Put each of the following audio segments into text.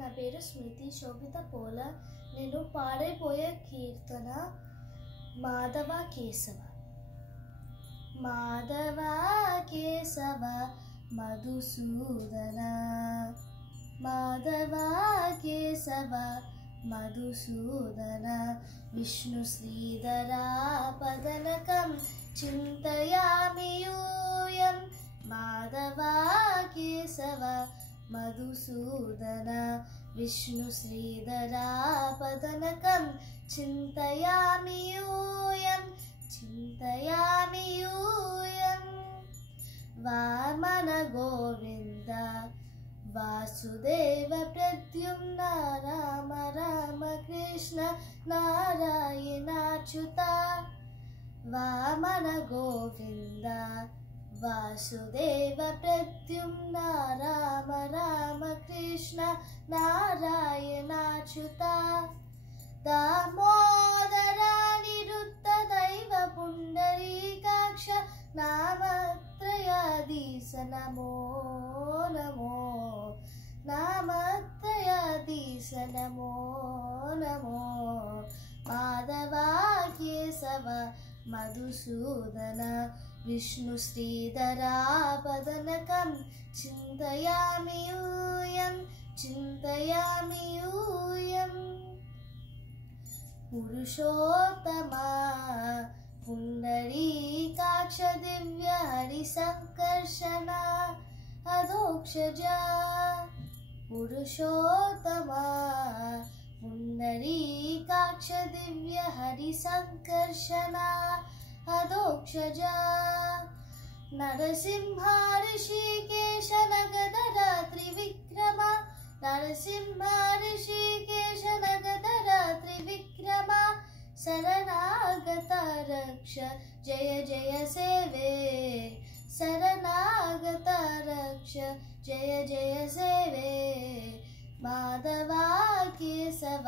నా పేరు స్మృతి శోభిత పోల. నేను పాడైపోయే కీర్తన మాధవ కేశవ. మాధవ కేశవ మధుసూదన, మాధవ కేశవ మధుసూదన, విష్ణు శ్రీధరా పదనకం చింతయామి యూయం. మాధవ కేశవ మధుసూదన, విష్ణు శ్రీధరా పదనకం చింతయామి యూయం, చింతయామి యూయం. వామన గోవింద వాసుదేవ ప్రద్యుమ్న, రామ రామ కృష్ణ నారాయణాచ్యుత. వామన గోవింద వాసుదేవ ప్రద్యుమ్న, రామ రామ కృష్ణ నారాయణాచ్యుత. దామోదరానిరుద్ధ దైవ పుండరీకాక్ష, నామత్రయాధీశ నమో నమో, నామత్రయాధీశ నమో నమో. మాధవ కేశవ మధుసూదన, విష్ణు శ్రీధరా పదనకం చింతయామి యూయం, చింతయామి యూయం. పురుషోత్తమా పుండరీకాక్ష దివ్య హరి సంకర్షణ అధోక్షజ. పురుషోత్తమా పుండరీకాక్ష దివ్య హరి సంకర్షణ అధోక్షజ. నరసింహ ఋషికేశ నగధర త్రివిక్రమ, నరసింహ ఋషికేశ నగధర త్రివిక్రమ. శరణాగత రక్ష జయ జయ సేవే, శరణాగత రక్ష జయ జయ సేవే. మాధవ కేశవ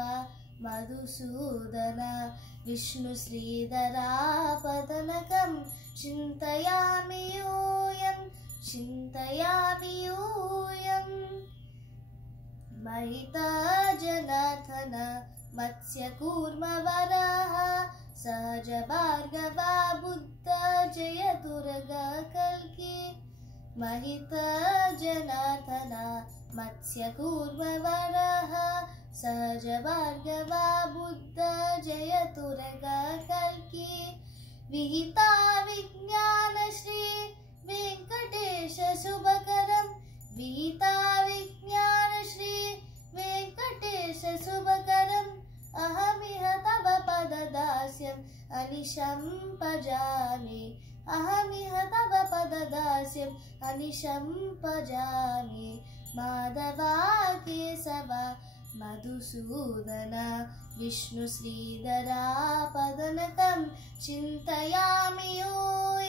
మధుసూదన, విష్ణు శ్రీధరా పదనకం చింతయామి యూయం, చింతయామి యూయం. మహిత జనార్దన మత్స్య కూర్మ వరాహ, సహజ భార్గవ బుద్ధ జయ దుర్గా కల్కి. మహిత జనార్దన మత్స్య కూర్మ వరాహ, సహజ భార్గవ బుద్ధ జయ దుర్గా కల్కి. విహిత విజ్ఞాన శ్రీ వెంకటేశ శుభకరం, విహిత విజ్ఞాన శ్రీ వెంకటేశ శుభకరం. అహమిహ తవ పదదాస్యం అనిశం భజామి, అహమిహ తవ పదదాస్యం అనిశం భజామి. మాధవ కేశవ మధుసూదన, విష్ణు శ్రీధరా పదనకం చింతయామి యూయం.